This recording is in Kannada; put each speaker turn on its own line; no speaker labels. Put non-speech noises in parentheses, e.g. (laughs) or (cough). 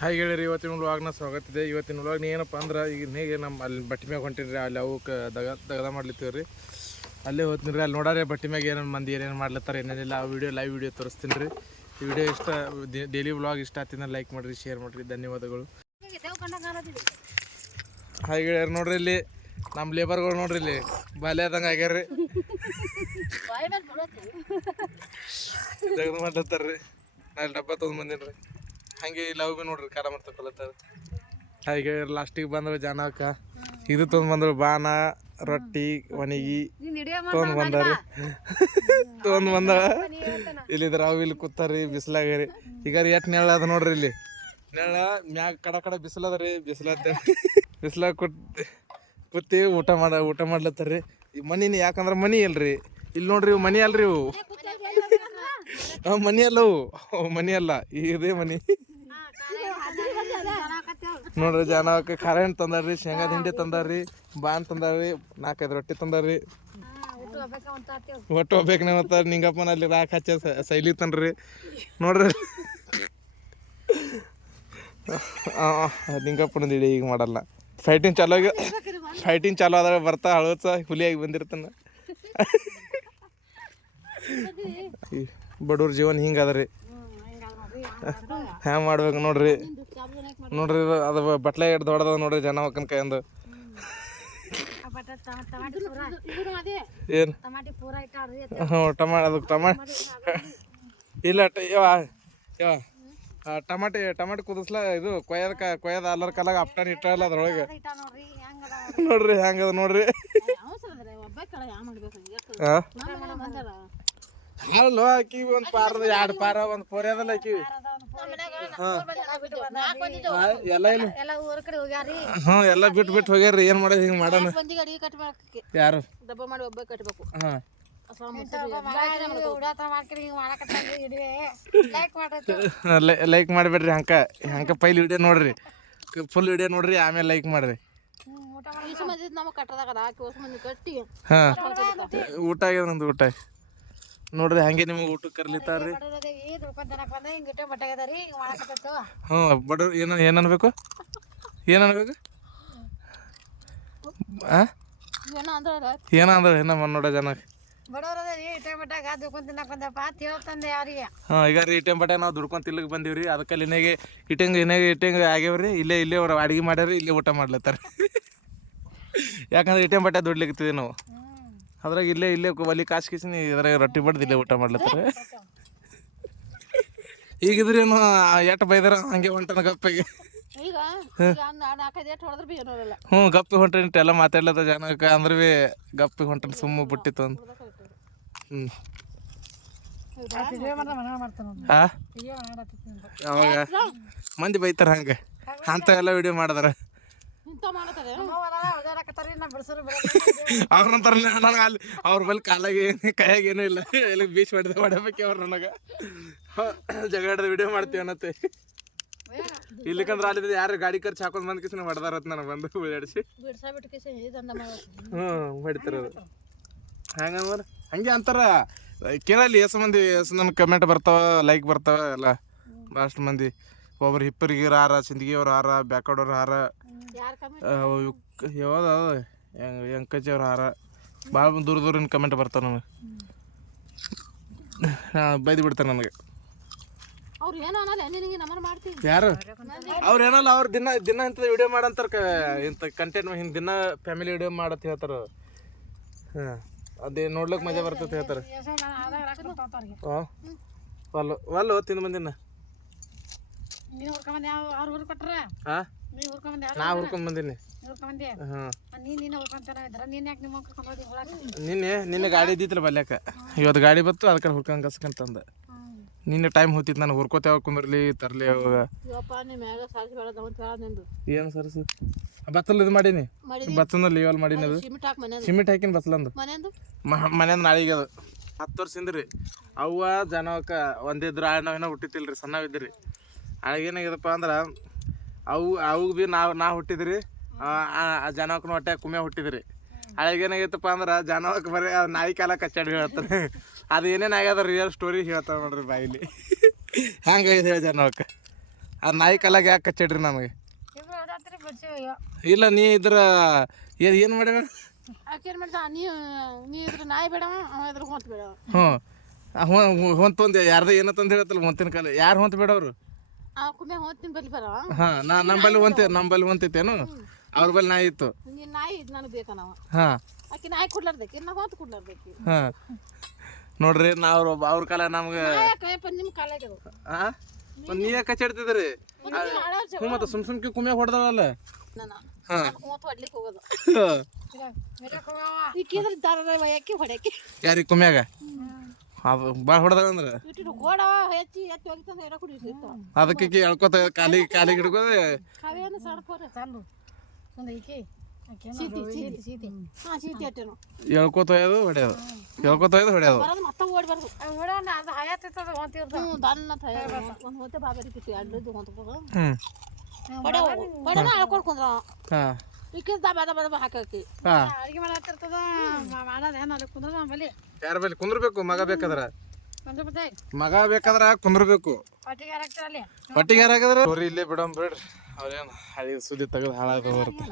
ಹಾಯ್ ಗೆಳೆಯರಿ ಇವತ್ತಿನ ವ್ಲಾಗ್ನ ಸ್ವಾಗತ ಇದೆ. ಇವತ್ತಿನ ವ್ಲಾಗ್ ಏನಪ್ಪ ಅಂದ್ರೆ ಈಗ ಹೇಗೆ ನಮ್ಮ ಅಲ್ಲಿ ಬಟ್ಟೆ ಮ್ಯಾಗ ಹೊಂಟಿರಿ ಅಲ್ಲಿ ಅವು ದಗ ದಗದ ಮಾಡ್ಲಿತ್ತೀವಿ ರೀ ಅಲ್ಲೇ ಹೋಗ್ತೀನಿ ರೀ ಅಲ್ಲಿ ನೋಡಾರೆ ಬಟ್ಟೆ ಮ್ಯಾಗ ಏನೇನು ಮಂದಿ ಏನೇನು ಮಾಡ್ಲತ್ತಾರೆ ಏನೇನಿಲ್ಲ. ಆ ವಿಡಿಯೋ ಲೈವ್ ವಿಡಿಯೋ ತೋರಿಸ್ತೀನಿ ರೀ ಈ ವಿಡಿಯೋ ಇಷ್ಟ ಡೈಲಿ ವ್ಲಾಗ್ ಇಷ್ಟ ಆತಿನ ಲೈಕ್ ಮಾಡಿರಿ ಶೇರ್ ಮಾಡಿರಿ. ಧನ್ಯವಾದಗಳು. ಹಾಯ್ ಗೆಳೆಯರು ನೋಡ್ರಿ ಇಲ್ಲಿ ನಮ್ಮ ಲೇಬರ್ಗಳು ನೋಡ್ರಿ ಇಲ್ಲಿ. ಬಾಲ್ಯ ಆದಂಗೆ ಆಗ್ಯಾರ್ರಿ. ತೆಗೆದು ಮಾಡ್ಲತ್ತಾರ್ರಿ. ಅಲ್ಲಿ ಡಬ್ಬ ತೊಗೊಂಡ್ ಬಂದೀನಿ ರೀ ಹಂಗೆ ಇಲ್ಲಿ ಅವು ಭೀ ನೋಡ್ರಿ ಕಾರ ಮಾಡ್ತಕ್ಕಲತ್ತಾರ ಹಾಗೆ ಲಾಸ್ಟಿಗೆ ಬಂದ್ರೆ ಜಾನಕ ಇದು ತೊಗೊಂಡ್ ಬಂದ್ರು ಬಾನ ರೊಟ್ಟಿ ಒಣಗಿ ತೊಗೊಂಡ್ ಬಂದಾರ. ತೊಗೊಂಡ್ ಬಂದ ಇಲ್ಲಿದ್ರ ಅವು ಇಲ್ಲಿ ಕೂತಾರಿ ಬಿಸಿಲಾಗ ರೀ. ಈಗ ರೀ ಎಟ್ ನೆಳ ಅದ ನೋಡ್ರಿ ಇಲ್ಲಿ. ನೆಳ ಮ್ಯಾಗ ಕಡ ಕಡ ಬಿಸಿಲದ ರೀ ಬಿಸಿಲತ್ತ ಬಿಸಿಲಾಗ ಕುಟ್ ಕೂತಿ ಊಟ ಮಾಡ ಊಟ ಮಾಡ್ಲತ್ತಾರ್ರಿ ಈ ಮನಿನ ಯಾಕಂದ್ರ ಮನಿ ಇಲ್ರಿ. ಇಲ್ಲಿ ನೋಡ್ರಿ ಇವು ಮನಿ ಅಲ್ರಿ ಇವು. ಮನಿ ಅಲ್ಲ ಅವು. ಅವು ಮನಿ ಅಲ್ಲ ಇದೇ ಮನಿ. ನೋಡ್ರಿ ಜಾನಕ್ಕೆ ಖಾರ ಹಣ್ಣು ತಂದಾರ್ರಿ, ಶೇಂಗಾ ಹಿಂಡಿ ತಂದಾರ್ರಿ, ಬಾನ್ ತಂದಾರ್ರಿ, ನಾಲ್ಕೈದು ರೊಟ್ಟಿ ತಂದಾರ್ರಿ. ಒಟ್ಟು ಬೇಕ್ ಅಂತ ನಿಂಗಪ್ಪನ ಅಲ್ಲಿ ರಾಕ್ ಹಚ್ಚ ಸೈಲಿ ತನ್ರಿ ನೋಡ್ರಿ. ನಿಂಗಪ್ಪನ ಇಡೀ ಈಗ ಮಾಡಲ್ಲ. ಫೈಟಿಂಗ್ ಚಾಲೋ ಫೈಟಿಂಗ್ ಚಾಲೋ ಆದಾಗ ಬರ್ತಾ ಹಳೋತ್ಸ ಹುಲಿಯಾಗಿ ಬಂದಿರ್ತಾನ. ಬಡವ್ರ ಜೀವನ ಹಿಂಗೆ (laughs) ಹ್ಯಾಂಗ ಮಾಡ್ಬೇಕು ನೋಡ್ರಿ. ನೋಡ್ರಿ ಅದು ಬಟ್ಲೆ ಎಷ್ಟು ದೊಡ್ಡದ ನೋಡ್ರಿ ಜನ ಹೊಕ್ಕನ ಕೈಯಂದು. ಏನು?
ಟಮಾಟಿ
ಹ್ಞೂ ಟಮಾ ಅದು ಟಮಾ ಇಲ್ಲ ಟ ಯಾವ ಯಾವ ಟಮಾಟಿ ಟಮಾಟಿ ಕುದಿಸ್ಲ ಇದು ಕೊಯ್ಯದ ಕೊಯ್ಯದ ಅಲ್ಲರ ಕಾಲಾಗ ಅಪ್ಟನ್ ಇಟ್ಟಲ್ಲ ಅದ್ರೊಳಗೆ.
ಇಟ್ಟ ನೋಡ್ರಿ. ಹೆಂಗದ
ನೋಡ್ರಿ ಹಾಂ? ಅಲ್ಲೋ ಆಕಿ ಒಂದು ಪಾರದ ಎರಡು ಪಾರ ಒಂದು ಅದಲ್ಲ ಆಕಿ. ಎಲ್ಲ ಇಲ್ಲ.
ಎಲ್ಲ ಹೋಗ್ಯಾರಿ
ಬಿಟ್ ಬಿಟ್ಟು ಹೋಗ್ಯಾರ್ರಿ ಏನು ಮಾಡೋದು ಹಿಂಗೆ ಮಾಡೋಣ. ಯಾರು?
ಡಬ್ಬ ಮಾಡಿ ಒಬ್ಬ ಕಟ್ಬೇಕು
ಹಾಂ
ಲೈಕ್
ಮಾಡ್ಬೇಡ್ರಿ ಹಂಕ. ಹಂಕ ಪೈಲ್ ವಿಡಿಯೋ ನೋಡ್ರಿ. ಫುಲ್ ವಿಡಿಯೋ ನೋಡ್ರಿ ಆಮೇಲೆ ಲೈಕ್ ಮಾಡ್ರಿ.
ಊಟ
ಹಾಂ. ಆಗ್ಯದ ನಂದು ಊಟ. ನೋಡ್ರಿ ಹಂಗೆ ನಿಮಗೆ ಊಟಕ್ಕೆ
ರೀ ಮಾಡಕತ್ತತ್ತು
ಹ್ಞೂ ಬಡ ಏನು ಏನು ಅನ್ಬೇಕು? ಏನು ಅನ್ಬೇಕು?
ಏನೋ ಅಂದ್ರೆ
ಏನ ಅಂದ್ರೆ ನಮ್ಮ ನೋಡ
ರೀ ಯಾರಿಗೆ
ಹಾಂ ಈಗ ರೀ ಬಟ್ಟೆ ನಾವು ರೀ ಅದಕ್ಕೆ ಇನ್ನಾಗೆ ಇಟ್ಟಂಗೆ ಇನ್ನಾಗೆ ಇಟ್ಟಂಗೆ ಆಗ್ಯಾವ್ರಿ. ಇಲ್ಲೇ ಇಲ್ಲೇ ಅವ್ರು ಅಡಿಗೆ ಮಾಡ್ಯಾರ ಇಲ್ಲೇ ಊಟ ಮಾಡ್ಲತ್ತಾರ ಯಾಕಂದ್ರೆ ಇಟ್ಟಂಗ್ ಬಟ್ಟೆ ದುಡ್ಲಿಕ್ತಿವಿ ನಾವು. ಅದ್ರಾಗ ಇಲ್ಲೇ ಇಲ್ಲೇ ಒಲಿ ಕಾಸು ಕಿಸಿನಿ ಇದ್ರಾಗ ರೊಟ್ಟಿ ಬಡ್ದು ಇಲ್ಲೇ ಊಟ ಮಾಡ್ಲತ್ತಾರ. ಈಗಿದ್ರೇನು ಎಟ್ ಬೈದಾರ ಹಂಗೆ ಹೊಂಟನ ಗಪ್ಪಿಗೆ.
ಈಗ ಈಗ
ಹ್ಞೂ ಗಪ್ಪಿ ಹೊಂಟನಿಟ್ಟು ಎಲ್ಲ ಮಾತಾಡ್ಲತ್ತ ಜನಕ್ಕೆ ಅಂದ್ರೆ ಭೀ ಗಪ್ಪಿ ಹೊಂಟನ ಸುಮ್ಮ ಬಿಟ್ಟಿತ್ತು ಅಂತ ಹ್ಞೂ. ಮಂದಿ ಬೈತಾರ ಹಂಗೆ. ಅಂತ ಎಲ್ಲ ವಿಡಿಯೋ ಮಾಡಿದಾರ. ಅವ್ರಂತಾರ ನನಗೆ ಅಲ್ಲಿ ಅವ್ರ ಮೇಲೆ ಕಾಲಾಗ ಏನು ಕೈಯಾಗ ಏನೂ ಇಲ್ಲ. ಎಲ್ಲ ಬೀಚ್ ಮಾಡಿದ ಮಾಡಬೇಕು ಅವ್ರು ನನಗೆ. ಜಗಾಡದ ವಿಡಿಯೋ ಮಾಡ್ತೀವಿ ಅನ್ನತ್ತೆ. ಇಲ್ಲಿಕಂದ್ರೆ ಅಲ್ಲಿ ಯಾರು ಗಾಡಿ ಖರ್ಚು ಹಾಕೊಂಡ್ ಬಂದ್ ಕಿಸ್ ಹೊಡೆದಾರತ್ ನನಗೆ ಬಂದು
ಮಾಡ್ಬೇಕು.
ಹ್ಞೂ ಹೊಡಿತಾರದು. ಹಂಗಂದ್ರೆ ಹಂಗೆ ಅಂತಾರ. ಕೇಳಲ್ಲಿ ಎಸ್ ಮಂದಿ ಎಸ್ ನನ್ ಕಮೆಂಟ್ ಬರ್ತಾವ ಲೈಕ್ ಬರ್ತಾವ ಎಲ್ಲ. ಭಾಳಷ್ಟು ಮಂದಿ. ಒಬ್ರು ಹಿಪ್ಪರಿಗೆ ಹಾರ ಸಿಂದಗಿಯವ್ರ ಹಾರ ಬ್ಯಾಕಡವ್ರ ಹಾರ ಯಾವ್ದು ಅವ್ರ ಹಾರ. ಭಾಳ ದೂರ ದೂರಿನ ಕಮೆಂಟ್ ಬರ್ತಾವ ನನಗೆ ಬೈದು ಬಿಡ್ತಾರೆ ನನಗೆ. ಯಾರು? ಅವ್ರು ಏನಲ್ಲ ಅವ್ರು ದಿನ ದಿನ ಇಂಥ ವಿಡಿಯೋ ಮಾಡಂತಾರ ಇಂಥ ಕಂಟೆಂಟ್ ಹಿಂಗೆ ದಿನ ಫ್ಯಾಮಿಲಿ ವಿಡಿಯೋ ಮಾಡತ್ ಹೇಳ್ತಾರ. ಹಾಂ ಅದೇ ನೋಡ್ಲಿಕ್ಕೆ ಮಜಾ ಬರ್ತೈತೆ ಹೇಳ್ತಾರೆ. ಹಾಂ ಒಲ್ಲು ಒಲ್ಲು ತಿಂದು ಬಂದಿನ?
ಯಾವ ಅವ್ರು
ಹಾಂ
ಹುರ್ಕೊಂಬಂದು
ನಾ ಹುರ್ಕೊಂಡ್ ಬಂದೀನಿ.
ಹುರ್ಕೊಂಬಂದೆ
ಹಾಂ.
ನೀನು ನೀನು ಹುರ್ಕೊಂತಾನ ಇದ್ರ? ನೀನು ಯಾಕೆ ನಿಮ್ಮ ಕರ್ಕೊಂಡು ಹೋದಿ ಹುಳಾಕ
ನಿನ್ನೆ ನಿನ್ನೆ ಗಾಡಿ ಇದ್ದಿತ್ತಲ್ಲ ಬಲ್ಯಾಕ. ಇವತ್ತು ಗಾಡಿ ಬತ್ತು ಅದಕ್ಕೆ ಹುರ್ಕೊಂಡ್ ಕಸ್ಕಂತಂದ. ನಿನ್ನೆ ಟೈಮ್ ಹೋತಿತ್ತು ನಾನು ಹುರ್ಕೋತ ಯಾವಾಗ ಕುಂದ್ರಲಿ ತರ್ಲಿ ಯಾವಾಗ?
ಏನು ಸಾರಿಸಿ ಬೇಡ ಅಂತ ಹೇಳ ನಿಂದು.
ಏನು ಸರ್ಸು? ಬತ್ತಲ್ ಇದು ಮಾಡೀನಿ. ಬತ್ತಂದ ಲೀವಲ್ ಮಾಡೀನಿ ಅದು.
ಸಿಮೆಂಟ್ ಹಾಕಿ
ಹಾಕಿನ ಬತ್ತಲಂದು.
ಮನೆಯದು
ಮನೆಯಿಂದ ನಾಳೆಗೆ ಅದು. ಹತ್ತು ವರ್ಷ ರೀ ಅವ್ವ ಜನವಕ್ಕ ಒಂದಿದ್ರ ನಾವೇನೋ ಹುಟ್ಟಿತಿಲ್ರಿ ಸಣ್ಣವಿದ್ರಿ ಏನಾಗ್ಯದಪ್ಪ ಅಂದ್ರೆ ಅವು ಅವು ಭೀ ನಾವು ನಾ ಹುಟ್ಟಿದ್ರಿ. ಆ ಜನವಕ್ಕನ ಹೊಟ್ಟೆ ಕುಮ್ಮೆ ಹುಟ್ಟಿದ್ರಿ. ಆಗ ಏನಾಗೈತಪ್ಪ ಅಂದ್ರೆ ಜನವಕ್ಕೆ ಬರೀ ನಾಯಿ ಕಾಲ ಕಚ್ಚಾಡಿ ಹೇಳ್ತಾರೆ. ಅದು ಏನೇನು ಆಗ್ಯದ ರಿಯಲ್ ಸ್ಟೋರಿ ಹೇಳ್ತಾರೆ ನೋಡ್ರಿ ಬಾಯಿಲಿ. ಹಂಗಾಗಿದೆ ಹೇಳಿ ಜನವಕ್ಕೆ ಆ ನಾಯಿ ಕಾಲಾಗ ಯಾಕೆ ಕಚ್ಚಾಡ್ರಿ
ನಮಗೆ?
ಇಲ್ಲ ನೀ ಇದ್ರ ಏನು ಏನು ಮಾಡ್ಯಾರ
ಹೊಂತ
ಹ್ಞೂ ಹೊಂತೊಂದು ಯಾರ್ದ ಏನಂತಂದು ಹೇಳತ್ತಲ್ಲ ಹೊಂತಿನ ಕಾಲ. ಯಾರು ಹೊಂತ ಬೇಡವ್ರು? ಹಾಂ ನಾ ನಂಬಲ್ಲಿ ಹೊಂತೆ ನಂಬಲ್ಲಿ ಹೊಂತೈತೇನು ಅವ್ರ ಬಲ್ಲಿ ನಾಯಿ ಇತ್ತು.
ನಾಯಿ ನನಗೆ ಬೇಕಾ ನಾವು?
ಹಾಂ.
ಆಕೆ ನಾಯಿ ಕೊಡ್ಲಾರ್ದಕ್ಕೆ ನಾ ಕೊಡ್ಲಾರ್ದಕ್ಕೆ
ಹಾಂ. ನೋಡ್ರಿ ನಾವು ಅವ್ರ ಕಾಲ ನಮ್ಗೆ
ನಿಮ್ಮ ಕಾಲ ಆ?
ಹಾಂ ನೀ ಯಾಕೆ ಕಚ್ಚಾಡ್ತಿದ್ರಿ ಹ್ಞೂ ಮತ್ತೆ ಸುಮ್ ಸುಮ್ಕಿ ಕುಮ್ಯಾಗ
ಹೊಡೆದಲ್ಲ
ಯಾರಿಗೆ ಕುಮ್ಯಾಗ ಅದು ಭಾಳ
ಎಡ ಕುಡಿಸಿತ್ತು
ಅದಕ್ಕೆ ಹೇಳ್ಕೊತ ಕಾಲಿ ಕಾಲಿ ಹಿಡ್ಕೋದೆ ಎಳ್ಕೊತ ಒಯ್ಯೋದು ಹೊಡೆಯೋದು. ಎಳ್ಕೊತ ಒಯ್ದು ಹೊಡೆಯೋದು.
ಬರೋದು ಮತ್ತೆ ಓಡ್ಬಾರ್ದು
ಓಡೋಣ ಅದು ಹಯಾತಿರ್ತದ ಹೊಂತಿರ್ತ
ಹ್ಞೂ ಈಕಿದ ದಬ ದಬ ದಬ ಹಾಕಿ
ಹಾಂ.
ಅಡಿಗೆ ಮಾಡತ್ತಿರ್ತದ ಮಾಡೋದು ಏನು ಅಲ್ಲಿ ಕುಂದ್ರ ಬಲಿ
ಯಾರ ಬಲ್ಲಿ ಕುಂದ್ರಬೇಕು ಮಗ ಬೇಕಾದ್ರ?
ಕುಂದ್ರ
ಮಗ ಬೇಕಾದ್ರ ಕುಂದ್ರಬೇಕು?
ಅಲ್ಲಿ?
ಹೊಟ್ಟಿಗೆ ಯಾರಾಗದ್ರ ಅವ್ರಿ ಇಲ್ಲೇ ಬಿಡಮ್ ಬಿಡ್ರಿ. ಅವ್ರೇನು ಹಳಿ ಸುದ್ದಿ ತೆಗೆದು ಹಾಳಾಗ ಹೊರತು